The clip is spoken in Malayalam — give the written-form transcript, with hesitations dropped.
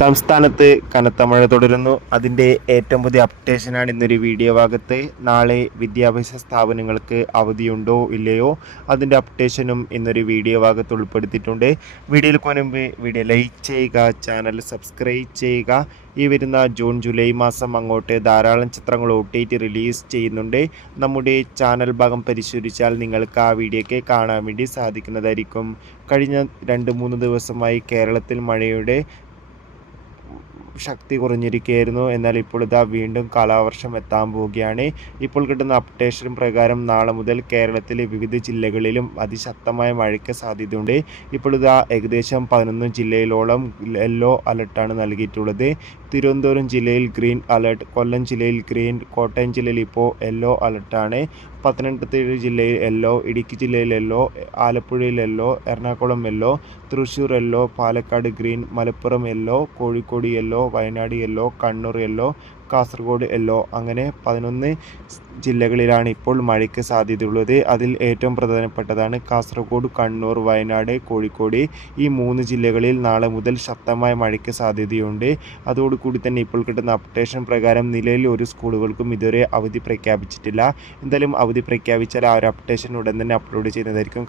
സംസ്ഥാനത്ത് കനത്ത മഴ തുടരുന്നു. അതിൻ്റെ ഏറ്റവും പുതിയ അപ്ഡേഷനാണ് ഇന്നൊരു വീഡിയോ ഭാഗത്ത്. നാളെ വിദ്യാഭ്യാസ സ്ഥാപനങ്ങൾക്ക് അവധിയുണ്ടോ ഇല്ലയോ, അതിൻ്റെ അപ്ഡേഷനും ഇന്നൊരു വീഡിയോ ഭാഗത്ത് ഉൾപ്പെടുത്തിയിട്ടുണ്ട്. വീഡിയോയിൽ മുൻപ് വീഡിയോ ലൈക്ക് ചെയ്യുക, ചാനൽ സബ്സ്ക്രൈബ് ചെയ്യുക. ഈ വരുന്ന ജൂൺ ജൂലൈ മാസം അങ്ങോട്ട് ധാരാളം ചിത്രങ്ങൾ OTT റിലീസ് ചെയ്യുന്നുണ്ട്. നമ്മുടെ ചാനൽ ഭാഗം പരിശോധിച്ചാൽ നിങ്ങൾക്ക് ആ വീഡിയോയ്ക്ക് കാണാൻ വേണ്ടി സാധിക്കുന്നതായിരിക്കും. കഴിഞ്ഞ 2-3 ദിവസമായി കേരളത്തിൽ മഴയുടെ ശക്തി കുറഞ്ഞിരിക്കുകയായിരുന്നു. എന്നാൽ ഇപ്പോൾ ഇതാ വീണ്ടും കാലവർഷം എത്താൻ പോവുകയാണ്. ഇപ്പോൾ കിട്ടുന്ന അപ്ഡേഷൻ പ്രകാരം നാളെ മുതൽ കേരളത്തിലെ വിവിധ ജില്ലകളിലും അതിശക്തമായ മഴയ്ക്ക് സാധ്യതയുണ്ട്. ഇപ്പോൾ ഇതാ ഏകദേശം 11 ജില്ലയിലോളം യെല്ലോ അലർട്ടാണ് നൽകിയിട്ടുള്ളത്. തിരുവനന്തപുരം ജില്ലയിൽ ഗ്രീൻ അലർട്ട്, കൊല്ലം ജില്ലയിൽ ഗ്രീൻ, കോട്ടയം ജില്ലയിൽ ഇപ്പോൾ യെല്ലോ അലർട്ടാണ്. പത്തനംതിട്ട ജില്ലയിൽ യെല്ലോ, ഇടുക്കി ജില്ലയിൽ യെല്ലോ, ആലപ്പുഴയിൽ yellow, Ernakulam yellow, Thrissur yellow, Palakkad green, Malappuram yellow, Kozhikode yellow, Wayanad yellow, Kannur yellow, Kasaragod yellow. അങ്ങനെ 11 ജില്ലകളിലാണ് ഇപ്പോൾ മഴയ്ക്ക് സാധ്യതയുള്ളത്. അതിൽ ഏറ്റവും പ്രധാനപ്പെട്ടതാണ് കാസർഗോഡ്, കണ്ണൂർ, വയനാട്, കോഴിക്കോട്. ഈ 3 ജില്ലകളിൽ നാളെ മുതൽ ശക്തമായ മഴയ്ക്ക് സാധ്യതയുണ്ട്. അതോടുകൂടി തന്നെ ഇപ്പോൾ കിട്ടുന്ന അപ്ഡേഷൻ പ്രകാരം നിലവിൽ ഒരു സ്കൂളുകൾക്കും ഇതുവരെ അവധി പ്രഖ്യാപിച്ചിട്ടില്ല. എന്തായാലും അവധി പ്രഖ്യാപിച്ചാൽ ആ ഒരു അപ്ഡേഷൻ ഉടൻ തന്നെ അപ്ലോഡ് ചെയ്യുന്നതായിരിക്കും.